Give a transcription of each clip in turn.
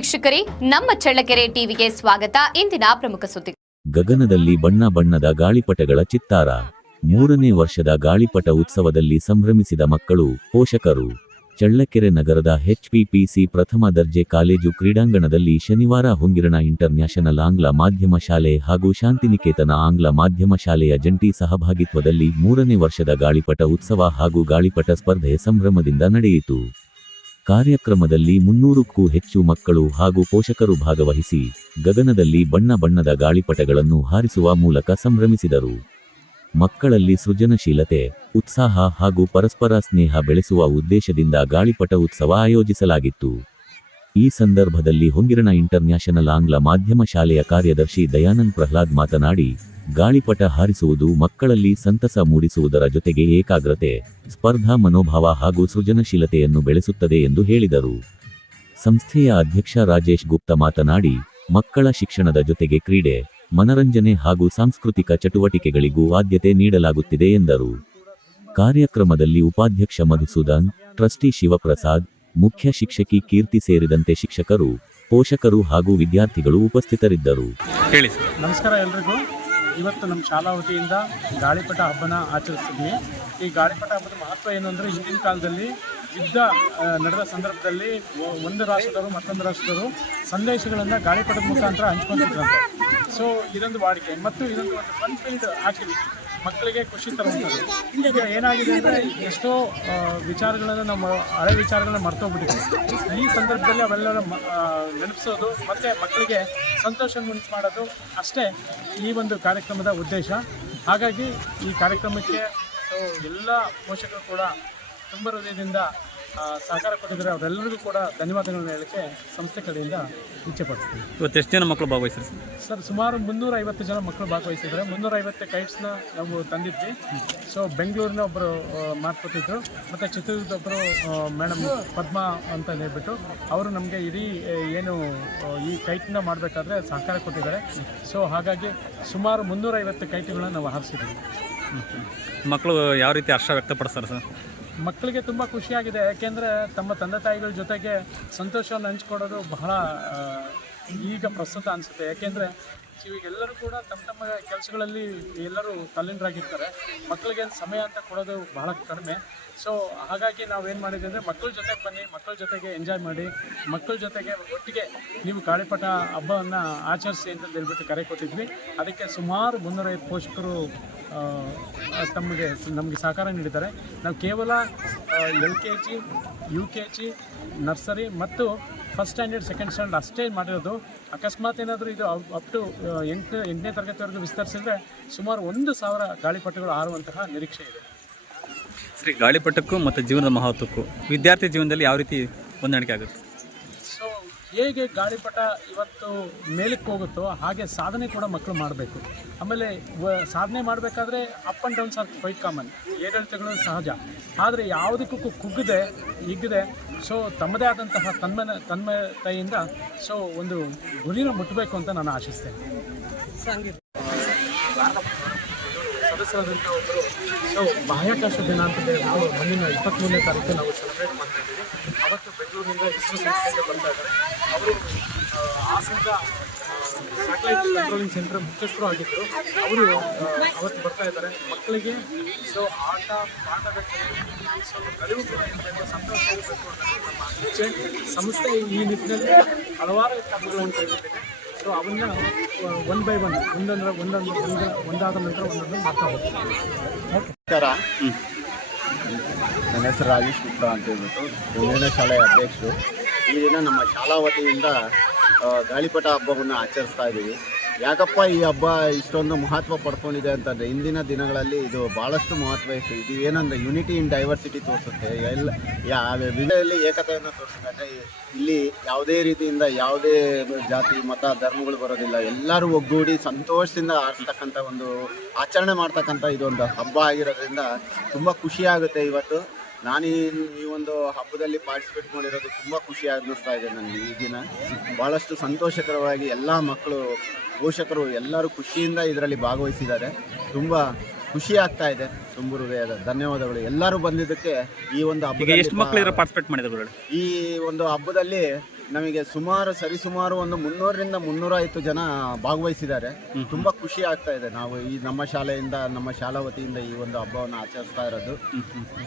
ವೀಕ್ಷಕರೇ, ನಮ್ಮ ಚಳ್ಳಕೆರೆ ಟಿವಿಗೆ ಸ್ವಾಗತ. ಇಂದಿನ ಪ್ರಮುಖ ಸುದ್ದಿ. ಗಗನದಲ್ಲಿ ಬಣ್ಣ ಬಣ್ಣದ ಗಾಳಿಪಟಗಳ ಚಿತ್ತಾರ. 3ನೇ ವರ್ಷದ ಗಾಳಿಪಟ ಉತ್ಸವದಲ್ಲಿ ಸಂಭ್ರಮಿಸಿದ ಮಕ್ಕಳು, ಪೋಷಕರು. ಚಳ್ಳಕೆರೆ ನಗರದ HPPC ಪ್ರಥಮ ದರ್ಜೆ ಕಾಲೇಜು ಕ್ರೀಡಾಂಗಣದಲ್ಲಿ ಶನಿವಾರ ಹೊಂಗಿರಣ ಇಂಟರ್ನ್ಯಾಷನಲ್ ಆಂಗ್ಲ ಮಾಧ್ಯಮ ಶಾಲೆ ಹಾಗೂ ಶಾಂತಿನಿಕೇತನ ಆಂಗ್ಲ ಮಾಧ್ಯಮ ಶಾಲೆಯ ಜಂಟಿ ಸಹಭಾಗಿತ್ವದಲ್ಲಿ 3ನೇ ವರ್ಷದ ಗಾಳಿಪಟ ಉತ್ಸವ ಹಾಗೂ ಗಾಳಿಪಟ ಸ್ಪರ್ಧೆ ಸಂಭ್ರಮದಿಂದ ನಡೆಯಿತು. ಕಾರ್ಯಕ್ರಮದಲ್ಲಿ 300ಕ್ಕೂ ಹೆಚ್ಚು ಮಕ್ಕಳು ಹಾಗೂ ಪೋಷಕರು ಭಾಗವಹಿಸಿ ಗಗನದಲ್ಲಿ ಬಣ್ಣ ಬಣ್ಣದ ಗಾಳಿಪಟಗಳನ್ನು ಹಾರಿಸುವ ಮೂಲಕ ಸಂಭ್ರಮಿಸಿದರು. ಮಕ್ಕಳಲ್ಲಿ ಸೃಜನಶೀಲತೆ, ಉತ್ಸಾಹ ಹಾಗೂ ಪರಸ್ಪರ ಸ್ನೇಹ ಬೆಳೆಸುವ ಉದ್ದೇಶದಿಂದ ಗಾಳಿಪಟ ಉತ್ಸವ ಆಯೋಜಿಸಲಾಗಿತ್ತು. ಈ ಸಂದರ್ಭದಲ್ಲಿ ಹೊಂಗಿರಣ ಇಂಟರ್ನ್ಯಾಷನಲ್ ಆಂಗ್ಲ ಮಾಧ್ಯಮ ಶಾಲೆಯ ಕಾರ್ಯದರ್ಶಿ ದಯಾನಂದ್ ಪ್ರಹ್ಲಾದ್ ಮಾತನಾಡಿ, ಗಾಳಿಪಟ ಹಾರಿಸುವುದು ಮಕ್ಕಳಲ್ಲಿ ಸಂತಸ ಮೂಡಿಸುವುದರ ಜೊತೆಗೆ ಏಕಾಗ್ರತೆ, ಸ್ಪರ್ಧಾ ಮನೋಭಾವ ಹಾಗೂ ಸೃಜನಶೀಲತೆಯನ್ನು ಬೆಳೆಸುತ್ತದೆ ಎಂದು ಹೇಳಿದರು. ಸಂಸ್ಥೆಯ ಅಧ್ಯಕ್ಷ ರಾಜೇಶ್ ಗುಪ್ತಾ ಮಾತನಾಡಿ, ಮಕ್ಕಳ ಶಿಕ್ಷಣದ ಜೊತೆಗೆ ಕ್ರೀಡೆ, ಮನರಂಜನೆ ಹಾಗೂ ಸಾಂಸ್ಕೃತಿಕ ಚಟುವಟಿಕೆಗಳಿಗೂ ಆದ್ಯತೆ ನೀಡಲಾಗುತ್ತಿದೆ ಎಂದರು. ಕಾರ್ಯಕ್ರಮದಲ್ಲಿ ಉಪಾಧ್ಯಕ್ಷ ಮಧುಸೂದನ್, ಟ್ರಸ್ಟಿ ಶಿವಪ್ರಸಾದ್, ಮುಖ್ಯ ಶಿಕ್ಷಕಿ ಕೀರ್ತಿ ಸೇರಿದಂತೆ ಶಿಕ್ಷಕರು, ಪೋಷಕರು ಹಾಗೂ ವಿದ್ಯಾರ್ಥಿಗಳು ಉಪಸ್ಥಿತರಿದ್ದರು. ನಮಸ್ಕಾರ ಎಲ್ರಿಗೂ. ಇವತ್ತು ನಮ್ಮ ಶಾಲಾ ವತಿಯಿಂದ ಗಾಳಿಪಟ ಹಬ್ಬನ ಆಚರಿಸ್ತಿದ್ವಿ. ಈ ಗಾಳಿಪಟ ಹಬ್ಬದ ಮಹತ್ವ ಏನು ಅಂದರೆ, ಹಿಂದಿನ ಕಾಲದಲ್ಲಿ ಯುದ್ಧ ನಡೆದ ಸಂದರ್ಭದಲ್ಲಿ ಒಂದು ರಾಷ್ಟ್ರದವರು ಮತ್ತೊಂದು ರಾಷ್ಟ್ರದವರು ಸಂದೇಶಗಳನ್ನು ಗಾಳಿಪಟದ ಮುಖಾಂತರ ಹಂಚ್ಕೊಂಡಿದ್ರಂತೆ. ಸೊ ಇದೊಂದು ವಾಡಿಕೆ ಮತ್ತು ಇದೊಂದು ಒಂದು ಫನ್ ಫೀಲ್ಡ್ ಆಕ್ಟಿವಿಟಿ, ಮಕ್ಕಳಿಗೆ ಖುಷಿ ತರುವಂಥದ್ದು. ಈಗ ಏನಾಗಿದೆ ಅಂದರೆ, ಎಷ್ಟೋ ವಿಚಾರಗಳನ್ನು ನಮ್ಮ ಹಳೆ ವಿಚಾರಗಳನ್ನ ಮರ್ತೋಗ್ಬಿಟ್ಟಿದೆ. ಈ ಸಂದರ್ಭದಲ್ಲಿ ಅವೆಲ್ಲ ನೆನಪಿಸೋದು ಮತ್ತು ಮಕ್ಕಳಿಗೆ ಸಂತೋಷ ಉಂಟು ಮಾಡೋದು ಅಷ್ಟೇ ಈ ಒಂದು ಕಾರ್ಯಕ್ರಮದ ಉದ್ದೇಶ. ಹಾಗಾಗಿ ಈ ಕಾರ್ಯಕ್ರಮಕ್ಕೆ ಎಲ್ಲ ಪೋಷಕರು ಕೂಡ ತುಂಬ ಹೃದಯದಿಂದ ಸಹಕಾರ ಕೊಟ್ಟಿದ್ದಾರೆ. ಅವರೆಲ್ಲರಿಗೂ ಕೂಡ ಧನ್ಯವಾದಗಳನ್ನು ಹೇಳಲಿಕ್ಕೆ ಸಂಸ್ಥೆ ಕಡೆಯಿಂದ ಇಚ್ಛೆಪಡ್ತೀವಿ. ಇವತ್ತು ಎಷ್ಟು ಜನ ಮಕ್ಕಳು ಭಾಗವಹಿಸಿದ್ರು ಸರ್? ಸುಮಾರು 350 ಜನ ಮಕ್ಕಳು ಭಾಗವಹಿಸಿದ್ದಾರೆ. 350 ಕೈಟ್ಸ್ನ ನಾವು ತಂದಿದ್ವಿ. ಸೊ ಬೆಂಗಳೂರಿನ ಒಬ್ಬರು ಮಾತುಕೊಟ್ಟಿದ್ರು, ಮತ್ತು ಚಿತ್ರದುರ್ಗದ ಒಬ್ಬರು ಮೇಡಮ್ ಪದ್ಮಾ ಅಂತ ಹೇಳ್ಬಿಟ್ಟು ಅವರು ನಮಗೆ ಇಡೀ ಏನು ಈ ಕೈಟ್ನ ಮಾಡಬೇಕಾದ್ರೆ ಸಹಕಾರ ಕೊಟ್ಟಿದ್ದಾರೆ. ಸೊ ಹಾಗಾಗಿ ಸುಮಾರು 350 ಕೈಟ್ಗಳನ್ನ ನಾವು ಹಾರಿಸಿದ್ದೀವಿ. ಮಕ್ಕಳು ಯಾವ ರೀತಿ ಹರ್ಷ ವ್ಯಕ್ತಪಡಿಸ್ತಾರೆ ಸರ್? ಮಕ್ಕಳಿಗೆ ತುಂಬ ಖುಷಿಯಾಗಿದೆ. ಯಾಕೆಂದರೆ ತಮ್ಮ ತಂದೆ ತಾಯಿಗಳ ಜೊತೆಗೆ ಸಂತೋಷವನ್ನು ಹಂಚ್ಕೊಡೋದು ಬಹಳ ಈಗ ಪ್ರಸ್ತುತ ಅನಿಸುತ್ತೆ. ಯಾಕೆಂದರೆ ಇವಾಗೆಲ್ಲರೂ ಕೂಡ ತಮ್ಮ ತಮ್ಮ ಕೆಲಸಗಳಲ್ಲಿ ಎಲ್ಲರೂ ತಲ್ಲೀನರಾಗಿರ್ತಾರೆ. ಮಕ್ಕಳಿಗೆ ಸಮಯ ಅಂತ ಕೊಡೋದು ಬಹಳ ಕಡಿಮೆ. ಸೊ ಹಾಗಾಗಿ ನಾವೇನು ಮಾಡಿದ್ವಿ ಅಂದರೆ, ಮಕ್ಕಳ ಜೊತೆಗೆ ಬನ್ನಿ, ಮಕ್ಕಳ ಜೊತೆಗೆ ಎಂಜಾಯ್ ಮಾಡಿ, ಮಕ್ಕಳ ಜೊತೆಗೆ ಒಟ್ಟಿಗೆ ನೀವು ಗಾಳಿಪಟ ಹಬ್ಬವನ್ನು ಆಚರಿಸಿ ಅಂತ ಹೇಳ್ಬಿಟ್ಟು ಕರೆ ಕೊಟ್ಟಿದ್ವಿ. ಅದಕ್ಕೆ ಸುಮಾರು 350 ಪೋಷಕರು ನಮಗೆ ಸಹಕಾರ ನೀಡಿದ್ದಾರೆ. ನಾವು ಕೇವಲ LKG, UKG, ನರ್ಸರಿ ಮತ್ತು ಫಸ್ಟ್ ಸ್ಟ್ಯಾಂಡರ್ಡ್, ಸೆಕೆಂಡ್ ಸ್ಟ್ಯಾಂಡರ್ಡ್ ಅಷ್ಟೇ ಮಾಡಿರೋದು. ಅಕಸ್ಮಾತ್ ಏನಾದರೂ ಇದು ಅಪ್ ಟು 8ನೇ ತರಗತಿವರೆಗೂ ವಿಸ್ತರಿಸಿದರೆ ಸುಮಾರು 1000 ಗಾಳಿಪಟಗಳು ಹಾರುವಂತಹ ನಿರೀಕ್ಷೆ ಇದೆ. ಸರಿ, ಗಾಳಿಪಟಕ್ಕೂ ಮತ್ತು ಜೀವನದ ಮಹತ್ವಕ್ಕೂ ವಿದ್ಯಾರ್ಥಿ ಜೀವನದಲ್ಲಿ ಯಾವ ರೀತಿ ಹೊಂದಾಣಿಕೆ ಆಗುತ್ತೆ? ಸೊ ಹೇಗೆ ಗಾಳಿಪಟ ಇವತ್ತು ಮೇಲಕ್ಕೆ ಹೋಗುತ್ತೋ ಹಾಗೆ ಸಾಧನೆ ಕೂಡ ಮಕ್ಕಳು ಮಾಡಬೇಕು. ಆಮೇಲೆ ಸಾಧನೆ ಮಾಡಬೇಕಾದ್ರೆ up and downs are quite common, ಏರಿಳಿತಗಳು ಸಹಜ. ಆದರೆ ಯಾವುದಕ್ಕೂ ಕುಗ್ಗದೆ ಹಿಗ್ಗದೆ ಸೊ ತಮ್ಮದೇ ಆದಂತಹ ತನ್ಮಯತೆಯಿಂದ ಸೊ ಒಂದು ಗುರಿನ ಮುಟ್ಟಬೇಕು ಅಂತ ನಾನು ಆಶಿಸ್ತೇನೆ. ಸದಸ್ಯರಾದಂಥ ಒಬ್ಬರು ಸೊ ಬಾಹ್ಯಾಕಾಶ ದಿನ ಅಂತ ನಾವು ಮುಂದಿನ 23ನೇ ತಾರೀಕು ನಾವು ಸೆಲೆಬ್ರೇಟ್ ಮಾಡ್ತಾ ಇದ್ದೀವಿ. ಅವತ್ತು ಬೆಂಗಳೂರಿನಿಂದ ಇಸ್ರೋ ಸಂಸ್ಥೆಗೆ ಬರ್ತಾ ಇದ್ದಾರೆ. ಅವರು ಹಾಸನದ ಸ್ಯಾಟಲೈಟ್ ಕಂಟ್ರೋಲಿಂಗ್ ಸೆಂಟರ್ ಮುಖ್ಯಸ್ಥರು ಆಗಿದ್ದರು. ಅವರು ಅವತ್ತು ಬರ್ತಾ ಇದ್ದಾರೆ. ಮಕ್ಕಳಿಗೆ ಸೊ ಪಾಠದ ಸೊ ಅರಿವು ಇರಬೇಕು, ಸಂತೋಷ ಇರಬೇಕು ಅನ್ನೋದು ನಮ್ಮ ಇಚ್ಛೆ. ಸಂಸ್ಥೆ ಈ ನಿಟ್ಟಿನಲ್ಲಿ ಹಲವಾರು ಕಾರ್ಯಗಳನ್ನು ಕೈಗೊಂಡಿದೆ. ಸೊ ಅವನ್ನ 1 by 1 ಒಂದಾದ ನಂತರ ಒಂದೊಂದು ಮಾಡ್ತಾ ಹೋಗ್ತೀವಿ. ನಮಸ್ಕಾರ, ನನ್ನ ಹೆಸರು ರಾಜೇಶ್ ಗುಪ್ತಾ ಅಂತ ಹೇಳ್ಬಿಟ್ಟು ಹೊಂಗಿರಣ ಶಾಲೆಯ ಅಧ್ಯಕ್ಷರು. ಈ ದಿನ ನಮ್ಮ ಶಾಲಾ ವತಿಯಿಂದ ಗಾಳಿಪಟ ಹಬ್ಬವನ್ನು ಆಚರಿಸ್ತಾ ಇದ್ದೀವಿ. ಯಾಕಪ್ಪ ಈ ಹಬ್ಬ ಇಷ್ಟೊಂದು ಮಹತ್ವ ಪಡ್ಕೊಂಡಿದೆ ಅಂತಂದರೆ, ಇಂದಿನ ದಿನಗಳಲ್ಲಿ ಇದು ಭಾಳಷ್ಟು ಮಹತ್ವ ಇತ್ತು. ಇದು ಏನಂದರೆ ಯುನಿಟಿ ಇನ್ ಡೈವರ್ಸಿಟಿ ತೋರಿಸುತ್ತೆ. ವಿವಿಧದಲ್ಲಿ ಏಕತೆಯನ್ನು ತೋರಿಸುತ್ತೆ. ಇಲ್ಲಿ ಯಾವುದೇ ರೀತಿಯಿಂದ ಯಾವುದೇ ಜಾತಿ ಮತ ಧರ್ಮಗಳು ಬರೋದಿಲ್ಲ. ಎಲ್ಲರೂ ಒಗ್ಗೂಡಿ ಸಂತೋಷದಿಂದ ಆಡ್ತಕ್ಕಂಥ ಒಂದು ಆಚರಣೆ ಮಾಡ್ತಕ್ಕಂಥ ಇದೊಂದು ಹಬ್ಬ ಆಗಿರೋದ್ರಿಂದ ತುಂಬ ಖುಷಿಯಾಗುತ್ತೆ. ಇವತ್ತು ನಾನು ಈ ಒಂದು ಹಬ್ಬದಲ್ಲಿ ಪಾರ್ಟಿಸಿಪೇಟ್ ಮಾಡಿರೋದು ತುಂಬ ಖುಷಿ ಅನ್ನಿಸ್ತಾ ಇದೆ ನನಗೆ. ಈ ದಿನ ಭಾಳಷ್ಟು ಸಂತೋಷಕರವಾಗಿ ಎಲ್ಲ ಮಕ್ಕಳು, ಪೋಷಕರು ಎಲ್ಲರೂ ಖುಷಿಯಿಂದ ಇದರಲ್ಲಿ ಭಾಗವಹಿಸಿದ್ದಾರೆ. ತುಂಬ ಖುಷಿ ಆಗ್ತಾ ಇದೆ. ತುಂಬ ಹೃದಯದ ಧನ್ಯವಾದಗಳು ಎಲ್ಲರೂ ಬಂದಿದ್ದಕ್ಕೆ. ಈ ಒಂದು ಹಬ್ಬದಲ್ಲಿ ಎಷ್ಟು ಮಕ್ಕಳು ಪಾರ್ಟಿಸಿಪೇಟ್ ಮಾಡಿದ್ರು? ಈ ಒಂದು ಹಬ್ಬದಲ್ಲಿ ನಮಗೆ ಸರಿಸುಮಾರು ಒಂದು 300ರಿಂದ 350 ಜನ ಭಾಗವಹಿಸಿದ್ದಾರೆ. ತುಂಬ ಖುಷಿ ಆಗ್ತಾ ಇದೆ. ನಾವು ಈ ನಮ್ಮ ಶಾಲೆಯಿಂದ, ನಮ್ಮ ಶಾಲಾ ವತಿಯಿಂದ ಈ ಒಂದು ಹಬ್ಬವನ್ನು ಆಚರಿಸ್ತಾ ಇರೋದು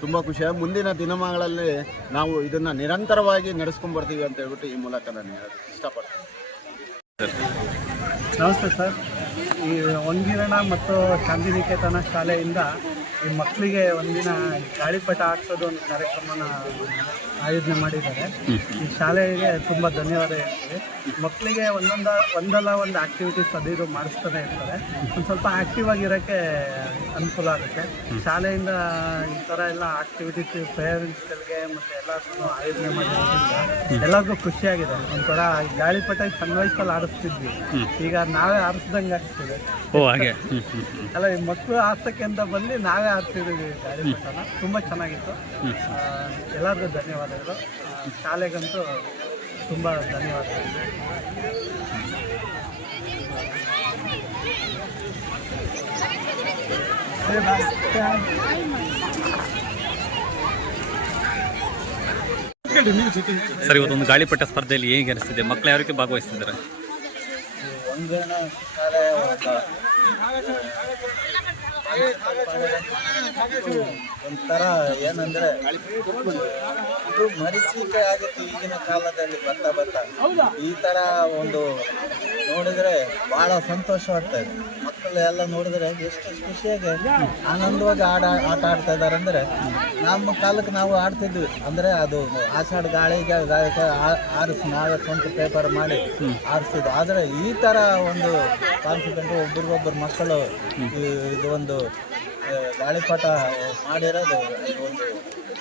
ತುಂಬ ಖುಷಿ. ಮುಂದಿನ ದಿನಮಾನಗಳಲ್ಲಿ ನಾವು ಇದನ್ನು ನಿರಂತರವಾಗಿ ನಡೆಸ್ಕೊಂಡು ಬರ್ತೀವಿ ಅಂತ ಹೇಳ್ಬಿಟ್ಟು ಈ ಮೂಲಕ ನಾನು ಇಷ್ಟಪಡ್ತೀನಿ. ನಮಸ್ತೆ ಸರ್. ಈ ಒಂದಿನ ಮತ್ತು ಶಾಂತಿನಿಕೇತನ ಶಾಲೆಯಿಂದ ಈ ಮಕ್ಕಳಿಗೆ ಒಂದಿನ ಗಾಳಿಪಟ ಹಾಕ್ಸೋದು ಒಂದು ಕಾರ್ಯಕ್ರಮನ ಆಯೋಜನೆ ಮಾಡಿದ್ದಾರೆ. ಈ ಶಾಲೆಗೆ ತುಂಬ ಧನ್ಯವಾದ ಹೇಳ್ತೀವಿ. ಮಕ್ಕಳಿಗೆ ಒಂದಲ್ಲ ಒಂದು ಆ್ಯಕ್ಟಿವಿಟೀಸ್ ಅದು ಮಾಡಿಸ್ತಾನೆ ಇರ್ತಾರೆ. ಒಂದು ಸ್ವಲ್ಪ ಆ್ಯಕ್ಟಿವ್ ಆಗಿರೋಕ್ಕೆ ಅನುಕೂಲ ಆಗುತ್ತೆ. ಶಾಲೆಯಿಂದ ಈ ಥರ ಎಲ್ಲ ಆ್ಯಕ್ಟಿವಿಟೀಸ್ ಪೇರೆಂಟ್ಸ್ಗಳಿಗೆ ಮತ್ತು ಎಲ್ಲರಿಗೂ ಆಯೋಜನೆ ಮಾಡಿರೋದ್ರಿಂದ ಎಲ್ಲರಿಗೂ ಖುಷಿಯಾಗಿದೆ. ಒಂಥರ ಗಾಳಿಪಟ ಸಣ್ಣ ವಯಸ್ಸಲ್ಲಿ ಆಡಿಸ್ತಿದ್ವಿ, ಈಗ ನಾವೇ ಆರಿಸ್ದಂಗೆ ಆಗ್ತಿದೆ. ಅಲ್ಲ, ಈ ಮಕ್ಕಳು ಆಡ್ಸೋಕ್ಕೆ ಅಂತ ಬಂದು ನಾವೇ ಆಡ್ತಿದ್ದೀವಿ ಗಾಳಿಪಟನ. ತುಂಬ ಚೆನ್ನಾಗಿತ್ತು. ಎಲ್ಲರಿಗೂ ಧನ್ಯವಾದಗಳು. ಶಾಲೆಗಂತೂ ತುಂಬ ಧನ್ಯವಾದಗಳು. ಸರ್, ಇವತ್ತೊಂದು ಗಾಳಿಪಟ ಸ್ಪರ್ಧೆಯಲ್ಲಿ ಹೇಗೆ ಅನಿಸ್ತಿದೆ? ಮಕ್ಕಳು ಯಾವ ರೀತಿ ಭಾಗವಹಿಸ್ತಿದ್ದಾರೆ? ಒಂದೇನ ಶಾಲೆ ಒಂಥರ ಏನಂದ್ರೆ ಇದು ಮರೀಚಿಕೆ ಆಗುತ್ತೆ ಈಗಿನ ಕಾಲದಲ್ಲಿ ಬರ್ತಾ ಈ ತರ ಒಂದು ನೋಡಿದ್ರೆ ಬಹಳ ಸಂತೋಷ ಆಗ್ತಾ ಇದೆ. ಮಕ್ಕಳು ಎಲ್ಲ ನೋಡಿದ್ರೆ ಎಷ್ಟು ಖುಷಿಯಾಗಿ ಆನಂದವಾಗಿ ಆಟ ಆಡ್ತಾ ಇದ್ದಾರೆ. ಅಂದ್ರೆ ನಮ್ಮ ಕಾಲಕ್ಕೆ ನಾವು ಆಡ್ತಿದ್ವಿ, ಅಂದ್ರೆ ಅದು ಆಷಾಢ ಗಾಳಿಗೆ ಆರಿಸಿ ನಾವೇ ಸ್ವಂತ ಪೇಪರ್ ಮಾಡಿ ಆರಿಸ್ತಿದ್ವಿ. ಆದರೆ ಈ ತರ ಒಂದು ಕಾನ್ಫಿಡೆಂಟ್ ಒಬ್ರಿಗೊಬ್ಬರು ಮಕ್ಕಳು ಇದು ಒಂದು ಗಾಳಿಪಟ ಮಾಡಿರೋದು ಒಂದು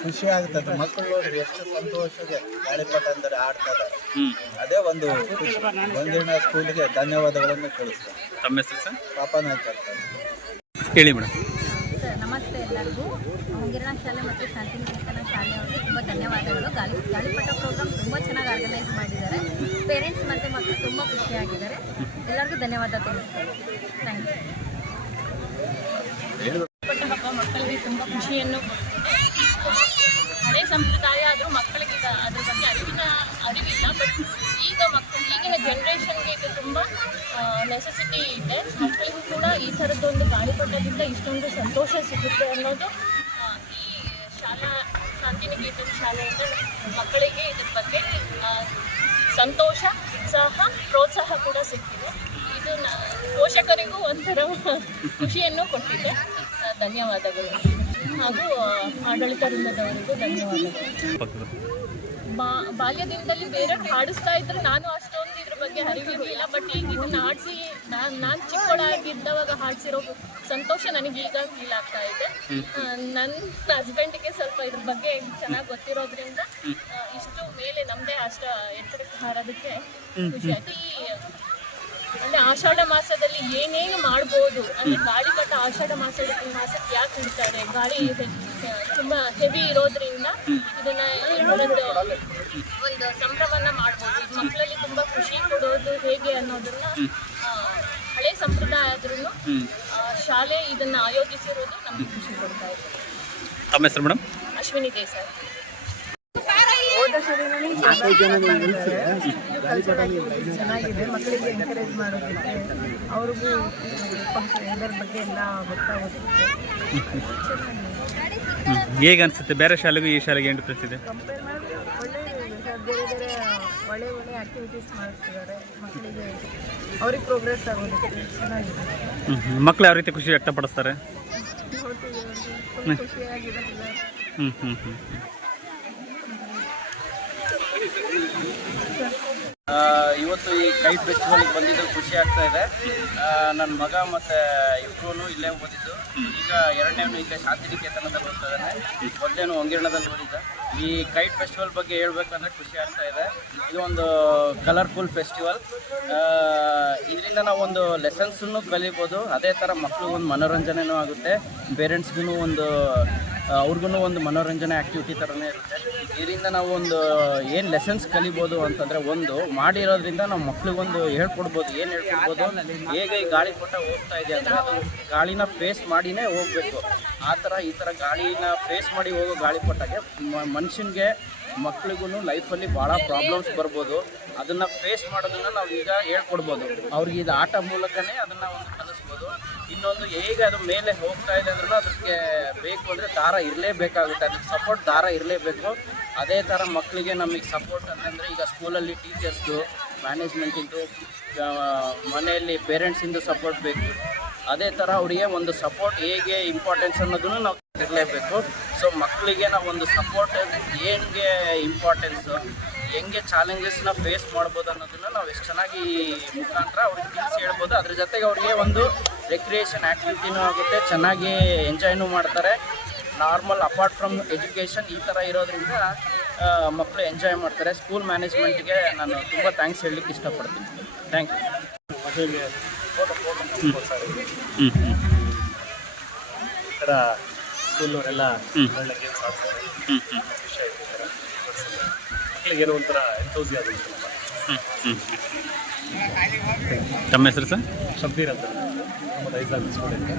ಖುಷಿ ಆಗ್ತದೆ. ಮಕ್ಕಳು ನೋಡ್ರಿ ಎಷ್ಟು ಸಂತೋಷಕ್ಕೆ ಗಾಳಿಪಟ ಅಂದರೆ ಆಡ್ತಾ ಇದ್ದಾರೆ. ಅದೇ ಒಂದು ಖುಷಿ. ಒಂದಿನ ಸ್ಕೂಲಿಗೆ ಧನ್ಯವಾದಗಳನ್ನು ತಿಳಿಸ್ತಾರೆ. ತಮ್ಮ ಹೆಸರು ಸರ್? ಪಾಪನಾಯ್ಕ ಹೇಳಿ ಮೇಡಮ್. ಸರ್, ನಮಸ್ತೆ ಎಲ್ಲರಿಗೂ. ಹೊಂಗಿರಣ ಶಾಲೆ ಮತ್ತು ಶಾಂತಿನಿಕೇತನ ಶಾಲೆಯವರಿಗೆ ತುಂಬ ಧನ್ಯವಾದಗಳು. ಗಾಳಿಪಟ ಪ್ರೋಗ್ರಾಮ್ ತುಂಬ ಚೆನ್ನಾಗಿ ಆರ್ಗನೈಸ್ ಮಾಡಿದ್ದಾರೆ. ಪೇರೆಂಟ್ಸ್ ಮತ್ತು ಮಕ್ಕಳು ತುಂಬ ಖುಷಿಯಾಗಿದ್ದಾರೆ. ಎಲ್ಲರಿಗೂ ಧನ್ಯವಾದ ತಿಳಿಸ್ತಾರೆ. Thank you. ಹಬ್ಬ ಮಕ್ಕಳಿಗೆ ತುಂಬ ಖುಷಿಯನ್ನು ಕೊಟ್ಟಿದೆ. ಹಳೆ ಸಂಪ್ರದಾಯ ಆದರೂ ಮಕ್ಕಳಿಗೆ ಅದ್ರ ಬಗ್ಗೆ ಅರಿವಿಲ್ಲ. ಬಟ್ ಈಗಿನ ಜನ್ರೇಷನ್ಗೆ ಇದು ತುಂಬ ನೆಸೆಸಿಟಿ ಇದೆ. ಮಕ್ಕಳಿಗೂ ಕೂಡ ಈ ಥರದ್ದೊಂದು ಗಾಳಿಪಟದಿಂದ ಇಷ್ಟೊಂದು ಸಂತೋಷ ಸಿಗುತ್ತೆ ಅನ್ನೋದು ಈ ಶಾಂತಿನಿಕೇತನ ಶಾಲೆಯಿಂದ ಮಕ್ಕಳಿಗೆ ಇದ್ರ ಬಗ್ಗೆ ಸಂತೋಷ, ಉತ್ಸಾಹ, ಪ್ರೋತ್ಸಾಹ ಕೂಡ ಸಿಗ್ತಿದೆ. ಇದು ಪೋಷಕರಿಗೂ ಒಂಥರ ಖುಷಿಯನ್ನು ಕೊಟ್ಟಿದೆ. ಧನ್ಯವಾದಗಳು. ಹಾಗೂ ಆಡಳಿತ ವೃಂದದವರಿಗೂ ಧನ್ಯವಾದಗಳು. ಬಾಲ್ಯದಿಂದಲೇ ಬೇರೆ ಹಾಡಿಸ್ತಾ ಇದ್ರೆ ನಾನು ಅಷ್ಟೊಂದು ಇದ್ರ ಬಗ್ಗೆ ಅರಿವಿರಲಿಲ್ಲ. ಬಟ್ ಈಗ ಇದನ್ನು ಆಡಿಸಿ ನಾನು ಚಿಕ್ಕವಳಾಗಿದ್ದವಾಗ ಹಾಡಿಸಿರೋ ಸಂತೋಷ ನನಗೆ ಈಗ ಫೀಲ್ ಆಗ್ತಾ ಇದೆ. ನನ್ನ ಹಸ್ಬೆಂಡಿಗೆ ಸ್ವಲ್ಪ ಇದ್ರ ಬಗ್ಗೆ ಚೆನ್ನಾಗಿ ಗೊತ್ತಿರೋದ್ರಿಂದ ಇಷ್ಟು ಮೇಲೆ ನಮ್ಮದೇ ಅಷ್ಟು ಎತ್ತರಕ್ಕೆ ಹಾರೋದಕ್ಕೆ ಖುಷಿ ಆಯಿತು. ಅಂದರೆ ಆಷಾಢ ಮಾಸದಲ್ಲಿ ಏನೇನು ಮಾಡ್ಬೋದು ಅಂದರೆ ಗಾಳಿಪಟ ಆಷಾಢ ಮಾಸಕ್ಕೆ ಯಾಕೆ ಇಡ್ತಾರೆ? ಗಾಳಿ ತುಂಬ ಹೆವಿ ಇರೋದ್ರಿಂದ ಇದನ್ನು ಒಂದು ಸಂಭ್ರಮನ ಮಾಡ್ಬೋದು. ಇದು ಮಕ್ಕಳಲ್ಲಿ ತುಂಬ ಖುಷಿ ಕೊಡೋದು ಹೇಗೆ ಅನ್ನೋದನ್ನ ಹಳೆ ಸಂಪ್ರದಾಯ ಆದ್ರೂ ಶಾಲೆ ಇದನ್ನು ಆಯೋಜಿಸಿರೋದು ನಮಗೆ ಖುಷಿ ಕೊಡ್ತಾ ಇದೆ. ತಮ್ಮ ಹೆಸರು ಮೇಡಮ್? ಅಶ್ವಿನಿ ದೇಸಾಯಿ. ಚೆನ್ನಾಗಿದೆ. ಮಕ್ಕಳಿಗೆ ಎನ್ಕರೇಜ್ ಮಾಡೋದಕ್ಕೆ ಅವ್ರಿಗೂ ಇದರ ಬಗ್ಗೆ ಎಲ್ಲ ಗೊತ್ತಾಗುತ್ತೆ. ಹೇಗೆ ಅನಿಸುತ್ತೆ? ಬೇರೆ ಶಾಲೆಗೂ ಈ ಶಾಲೆಗೆ ಏನು ಡಿಫ್ರೆನ್ಸ್ ಇದೆ? ಕಂಪೇರ್ ಮಾಡಿದ್ರೆ ಬೇರೆ ಒಳ್ಳೆ ಆ್ಯಕ್ಟಿವಿಟೀಸ್ ಮಾಡಿಸ್ತಿದ್ದಾರೆ. ಮಕ್ಕಳಿಗೆ ಅವ್ರಿಗೆ ಪ್ರೋಗ್ರೆಸ್ ಆಗೋದಕ್ಕೆ ಚೆನ್ನಾಗಿದೆ. ಮಕ್ಕಳು ಯಾವ ರೀತಿ ಖುಷಿ ವ್ಯಕ್ತಪಡಿಸ್ತಾರೆ? ಖುಷಿಯಾಗಿದೆ. ಇವತ್ತು ಈ ಕೈಟ್ ಫೆಸ್ಟಿವಲ್ಗೆ ಬಂದಿದ್ದು ಖುಷಿ ಆಗ್ತಾ ಇದೆ. ನನ್ನ ಮಗ ಮತ್ತು ಇಬ್ಬರೂ ಇಲ್ಲೇ ಓದಿದ್ದು. ಈಗ ಎರಡನೇನು ಇಲ್ಲೇ ಶಾಂತಿನಿಕೇತನದಲ್ಲಿ ಓದ್ತಿದ್ದಾನೆ. ಮೊದಲೇನು ಹೊಂಗಿರಣದಲ್ಲಿ ಓದಿದ್ದ. ಈ ಕೈಟ್ ಫೆಸ್ಟಿವಲ್ ಬಗ್ಗೆ ಹೇಳ್ಬೇಕಂದ್ರೆ ಖುಷಿ ಆಗ್ತಾ ಇದೆ. ಇದು ಒಂದು ಕಲರ್ಫುಲ್ ಫೆಸ್ಟಿವಲ್. ಇದರಿಂದ ನಾವು ಒಂದು ಲೆಸನ್ಸನ್ನು ಕಲಿಬೋದು. ಅದೇ ಥರ ಮಕ್ಕಳಿಗೆ ಒಂದು ಮನೋರಂಜನೆಯೂ ಆಗುತ್ತೆ. ಪೇರೆಂಟ್ಸ್ಗೂ ಒಂದು ಅವ್ರಿಗೂ ಒಂದು ಮನೋರಂಜನೆ ಆ್ಯಕ್ಟಿವಿಟಿ ಥರನೇ ಇರುತ್ತೆ. ಇದರಿಂದ ನಾವು ಒಂದು ಏನು ಲೆಸನ್ಸ್ ಕಲಿಬೋದು ಅಂತಂದರೆ, ಒಂದು ಮಾಡಿರೋದ್ರಿಂದ ನಾವು ಮಕ್ಳಿಗೊಂದು ಹೇಳ್ಕೊಡ್ಬೋದು. ಏನು ಹೇಳ್ಕೊಡ್ಬೋದು? ಹೇಗೆ ಈ ಗಾಳಿಪಟ ಹೋಗ್ತಾ ಇದೆ ಅಂದರೆ ಅದು ಗಾಳಿನ ಫೇಸ್ ಮಾಡಿನೇ ಹೋಗಬೇಕು. ಆ ಥರ ಈ ಥರ ಗಾಳಿನ ಫೇಸ್ ಮಾಡಿ ಹೋಗೋ ಗಾಳಿಪಟಕ್ಕೆ ಮನುಷ್ಯನಿಗೆ ಮಕ್ಳಿಗೂ ಲೈಫಲ್ಲಿ ಭಾಳ ಪ್ರಾಬ್ಲಮ್ಸ್ ಬರ್ಬೋದು. ಅದನ್ನು ಫೇಸ್ ಮಾಡೋದನ್ನು ನಾವು ಈಗ ಹೇಳ್ಕೊಡ್ಬೋದು. ಅವ್ರಿಗೆ ಇದು ಆಟ ಮೂಲಕನೇ ಅದನ್ನು ಒಂದು ಕಲಿಸ್ಬೋದು. ಇನ್ನೊಂದು ಹೇಗೆ ಅದು ಮೇಲೆ ಹೋಗ್ತಾ ಇದೆ ಅಂದ್ರೂ ಅದಕ್ಕೆ ಬೇಕು ಅಂದರೆ ದಾರ ಇರಲೇಬೇಕಾಗುತ್ತೆ, ಅದಕ್ಕೆ ಸಪೋರ್ಟ್ ದಾರ ಇರಲೇಬೇಕು. ಅದೇ ಥರ ಮಕ್ಕಳಿಗೆ ನಮಗೆ ಸಪೋರ್ಟ್ ಅಂತಂದರೆ ಈಗ ಸ್ಕೂಲಲ್ಲಿ ಟೀಚರ್ಸ್ದು, ಮ್ಯಾನೇಜ್ಮೆಂಟಿಂದು, ಮನೆಯಲ್ಲಿ ಪೇರೆಂಟ್ಸಿಂದು ಸಪೋರ್ಟ್ ಬೇಕು. ಅದೇ ಥರ ಅವರಿಗೆ ಒಂದು ಸಪೋರ್ಟ್ ಹೇಗೆ ಇಂಪಾರ್ಟೆನ್ಸ್ ಅನ್ನೋದನ್ನು ನಾವು ಇರಲೇಬೇಕು. ಸೊ ಮಕ್ಕಳಿಗೆ ನಾವು ಒಂದು ಸಪೋರ್ಟ್ ಹೆಂಗೆ ಇಂಪಾರ್ಟೆನ್ಸು, ಹೆಂಗೆ ಚಾಲೆಂಜಸ್ನ ಫೇಸ್ ಮಾಡ್ಬೋದು ಅನ್ನೋದನ್ನು ನಾವು ಎಷ್ಟು ಚೆನ್ನಾಗಿ ಈ ಮುಖಾಂತರ ಅವ್ರಿಗೆ ತಿಳಿಸಿ ಹೇಳ್ಬೋದು. ಅದ್ರ ಜೊತೆಗೆ ಅವ್ರಿಗೆ ಒಂದು ರೆಕ್ರಿಯೇಷನ್ ಆ್ಯಕ್ಟಿವಿಟಿನೂ ಆಗುತ್ತೆ, ಚೆನ್ನಾಗಿ ಎಂಜಾಯ್ನೂ ಮಾಡ್ತಾರೆ. ನಾರ್ಮಲ್ ಅಪಾರ್ಟ್ ಫ್ರಮ್ ಎಜುಕೇಷನ್ ಈ ಥರ ಇರೋದ್ರಿಂದ ಮಕ್ಕಳು ಎಂಜಾಯ್ ಮಾಡ್ತಾರೆ. ಸ್ಕೂಲ್ ಮ್ಯಾನೇಜ್ಮೆಂಟ್ಗೆ ನಾನು ತುಂಬ ಥ್ಯಾಂಕ್ಸ್ ಹೇಳಲಿಕ್ಕೆ ಇಷ್ಟಪಡ್ತೀನಿ. Thank you. ಈ ಥರ ಸ್ಕೂಲ್ನವರೆಲ್ಲ ಒಳ್ಳೆ ಗೇಮ್ಸ್ ಆಡ್ತಾರೆ, ಖುಷಿ ಆಗಿರ್ತಾರೆ. ಮಕ್ಕಳಿಗೇನೋ ಒಂಥರ ಎಂಥೂಸಿಯಾಸಮ್ ಸ್ವಲ್ಪ. ತಮ್ಮ ಹೆಸರು ಸರ್? ಶಬ್ದೀರ್ ಅಂತ ನಮ್ಮದು 5 ಸ್ಟೂಡೆಂಟ್.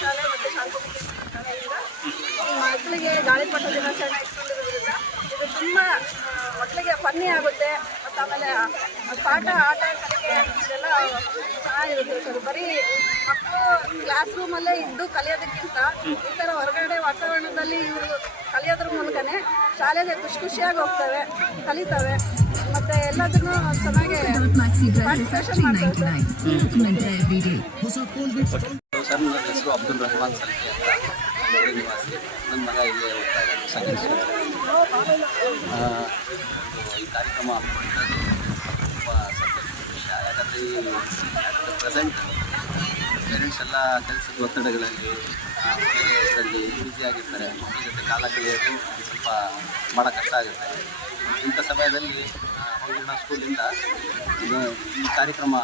ಶಾಲೆ ಮತ್ತು ಶಾಲೆಯಿಂದ ಮಕ್ಕಳಿಗೆ ಗಾಳಿಪಟ ದಿನಾಚರಣೆ ಇಟ್ಕೊಂಡಿರೋದ್ರಿಂದ ಇದು ತುಂಬ ಮಕ್ಕಳಿಗೆ ಫನ್ನಿ ಆಗುತ್ತೆ. ಮತ್ತು ಆಮೇಲೆ ಪಾಠ ಆಟ ಕಲಿಕೆ ಇದೆಲ್ಲ ಚೆನ್ನಾಗಿರುತ್ತೆ ಸರ್. ಬರೀ ಮಕ್ಕಳು ಕ್ಲಾಸ್ ರೂಮಲ್ಲೇ ಇದ್ದು ಕಲಿಯೋದಕ್ಕಿಂತ ಈ ಥರ ಹೊರಗಡೆ ವಾತಾವರಣದಲ್ಲಿ ಇವರು ಕಲಿಯೋದ್ರ ಮೂಲಕನೇ ಶಾಲೆಗೆ ಖುಷಿಯಾಗಿ ಹೋಗ್ತವೆ, ಕಲಿತವೆ, ಮತ್ತು ಎಲ್ಲದನ್ನೂ ಚೆನ್ನಾಗಿ ಪಾರ್ಟಿಸಿಪೇಷನ್ ಮಾಡ್ತವೆ ಸರ್. ಸರ್, ನನ್ನ ಹೆಸರು ಅಬ್ದುಲ್ ರಹಮಾನ್ ಸಲ್ಕಿ ಅಂತ, ಮಂಗಳೂರು ನಿವಾಸಿ. ನನ್ನ ಮಗ ಇಲ್ಲೇ ಹೋಗ್ತಾ ಇದ್ದಾನೆ, ಸೆಕೆಂಡ್ ಸ್ಟ್ಯಾಂಡರ್ಡ್. ಈ ಕಾರ್ಯಕ್ರಮ ತುಂಬ ಸಂತೋಷದ ವಿಷಯ. ಯಾಕಂದರೆ ಈ ಪ್ರೆಸೆಂಟ್ ಪೇರೆಂಟ್ಸ್ ಎಲ್ಲ ಕೆಲಸದ ಒತ್ತಡಗಳಲ್ಲಿ ಇದರಲ್ಲಿ ಬ್ಯುಸಿಯಾಗಿರ್ತಾರೆ. ಮಕ್ಕಳ ಜೊತೆ ಕಾಲ ಕಳೆಯೋದು ಸ್ವಲ್ಪ ಭಾಳ ಕಷ್ಟ ಆಗುತ್ತೆ. ಇಂಥ ಸಮಯದಲ್ಲಿ ಹೊರಗಿನ ಸ್ಕೂಲಿಂದ ಈ ಕಾರ್ಯಕ್ರಮ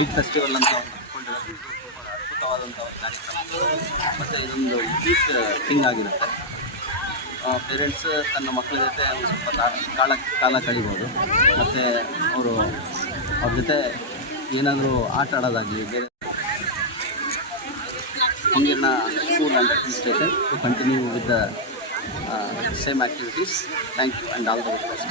ಐಟ್ ಫೆಸ್ಟಿವಲ್ ಅಂತ ಒಂದು ಹಮ್ಮಿಕೊಂಡಿರೋದು ತುಂಬ ಅದ್ಭುತವಾದಂಥ ಒಂದು ಕಾರ್ಯಕ್ರಮ. ಮತ್ತು ಇದೊಂದು ಯುನೀಕ್ ಥಿಂಗ್ ಆಗಿರುತ್ತೆ. ಪೇರೆಂಟ್ಸ್ ತನ್ನ ಮಕ್ಕಳ ಜೊತೆ ಒಂದು ಸ್ವಲ್ಪ ಕಾಲ ಕಳಿಬೋದು. ಮತ್ತು ಅವ್ರ ಜೊತೆ ಏನಾದರೂ ಆಟ ಆಡೋದಾಗಲಿ, ಬೇರೆ Ongirna School and Administration to continue with the same activities. Thank you and all the best.